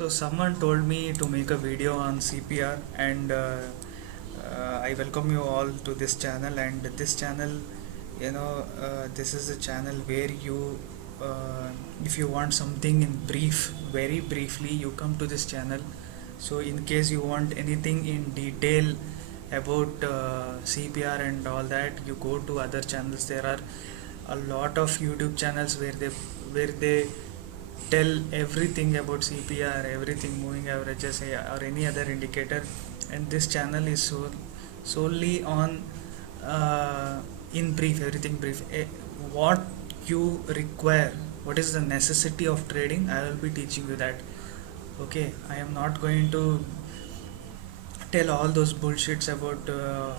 So someone told me to make a video on CPR, and I welcome you all to this channel. And this channel, this is a channel where if you want something in brief, very briefly, you come to this channel. So in case you want anything in detail about CPR and all that, you go to other channels. There are a lot of YouTube channels where they tell everything about CPR, everything, moving averages, or any other indicator. And this channel is solely on in brief, everything brief. What you require, what is the necessity of trading, I will be teaching you that. Okay, I am not going to tell all those bullshits about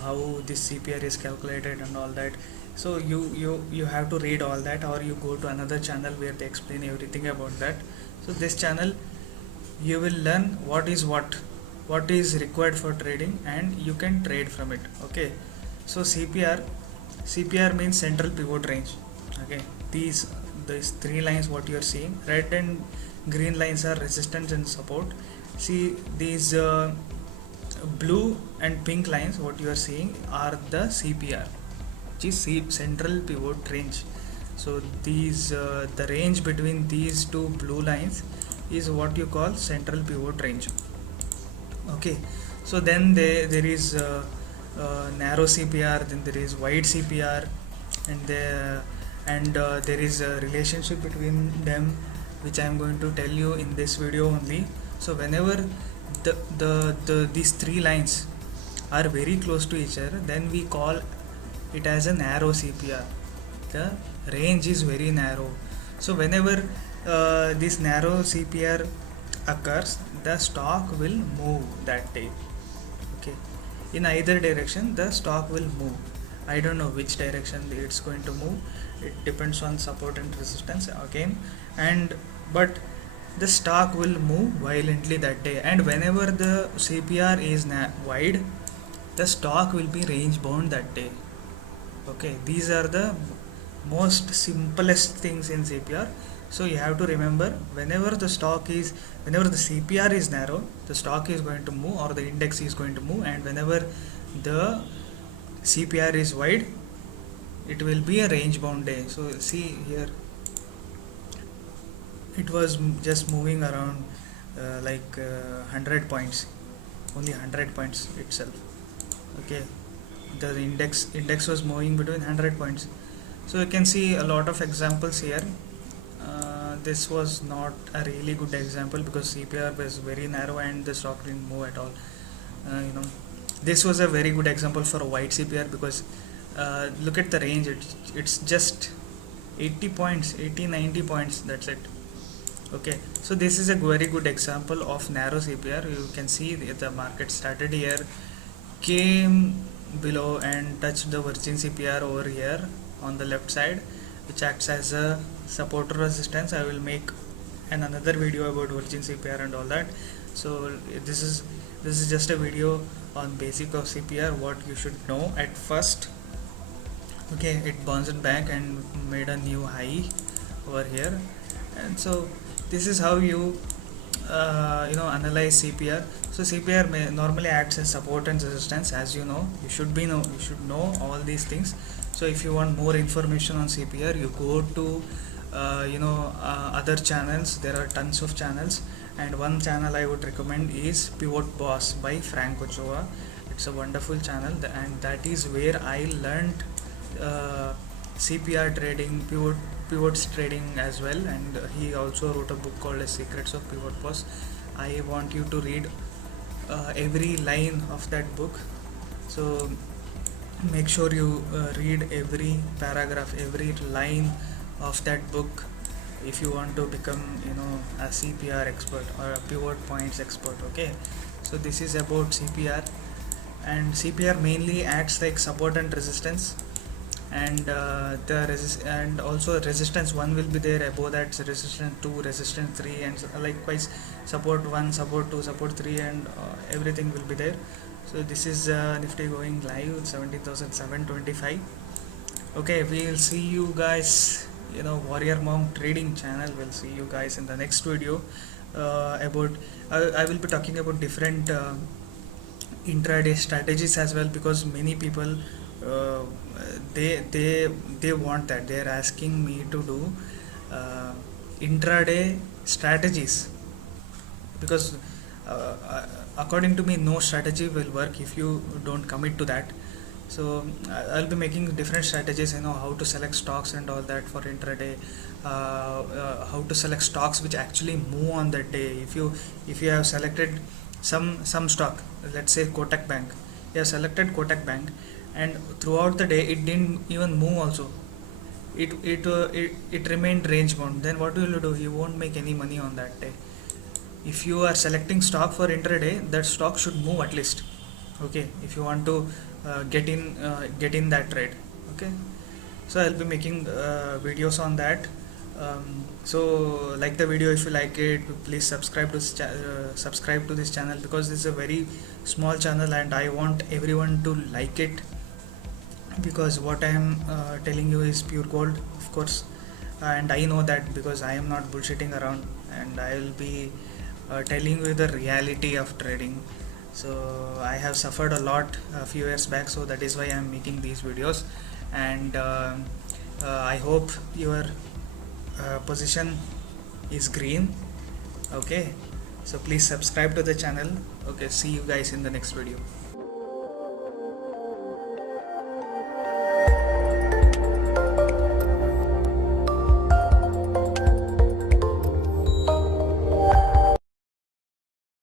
how this CPR is calculated and all that. So you have to read all that, or you go to another channel where they explain everything about that. So this channel, you will learn what is required for trading, and you can trade from it. Okay, so CPR means central pivot range. Okay, these three lines what you are seeing, red and green lines are resistance and support. See these blue and pink lines what you are seeing are the CPR, which is central pivot range. So these the range between these two blue lines is what you call central pivot range. Okay, so then there is narrow CPR, then there is wide CPR, and there is a relationship between them, which I am going to tell you in this video only. So whenever these three lines are very close to each other, then we call it as a narrow CPR. The range is very narrow. So whenever this narrow CPR occurs, the stock will move that day. Okay, in either direction the stock will move. I don't know which direction it's going to move. It depends on support and resistance again, but the stock will move violently that day. And whenever the CPR is wide, the stock will be range bound that day. Okay, these are the most simplest things in CPR. So you have to remember, whenever the CPR is narrow, the stock is going to move, or the index is going to move. And whenever the CPR is wide, it will be a range bound day. So see here, it was just moving around 100 points, only 100 points itself. Okay, the index was moving between 100 points. So you can see a lot of examples here. This was not a really good example because CPR was very narrow and the stock didn't move at all. This was a very good example for a wide CPR because look at the range. It's just 80 points, 80-90 points, that's it. Okay, so this is a very good example of narrow CPR. You can see the market started here, came below and touched the virgin CPR over here on the left side, which acts as a support or resistance. I will make another video about virgin CPR and all that. So this is just a video on basic of CPR, what you should know at first. Okay, it bounced back and made a new high over here, and so this is how you analyze CPR. So CPR normally acts as support and resistance, as you know. You should know all these things. So if you want more information on CPR, you go to other channels. There are tons of channels, and one channel I would recommend is Pivot Boss by Frank Ochoa. It's a wonderful channel, and that is where I learned CPR trading, pivots trading as well. And he also wrote a book called Secrets of Pivot Boss. I want you to read every line of that book. So make sure you read every paragraph, every line of that book if you want to become a CPR expert or a pivot points expert. Okay, so this is about CPR, and CPR mainly acts like support and resistance. And and also resistance 1 will be there, above that resistance 2, resistance 3, and likewise support 1, support 2, support 3, and everything will be there. So this is Nifty going live 17,725. Okay, we will see you guys, Warrior Monk Trading channel. We'll see you guys in the next video. about I will be talking about different intraday strategies as well, because many people uh, they want that, they are asking me to do uh, intraday strategies, because according to me no strategy will work if you don't commit to that. So I'll be making different strategies, how to select stocks and all that for intraday, how to select stocks which actually move on that day. If you have selected some stock, let's say Kotak Bank, you have selected Kotak Bank, and throughout the day it didn't even move also, it remained range bound, then what will you do? You won't make any money on that day. If you are selecting stock for intraday, that stock should move at least, okay, if you want to get in that trade. Okay, so I'll be making videos on that. So like the video, if you like it, please subscribe to this channel, because this is a very small channel and I want everyone to like it, because what I am telling you is pure gold, of course, and I know that because I am not bullshitting around, and I will be telling you the reality of trading. So I have suffered a lot a few years back, so that is why I am making these videos, and I hope your position is green. Okay, so please subscribe to the channel. Okay, see you guys in the next video.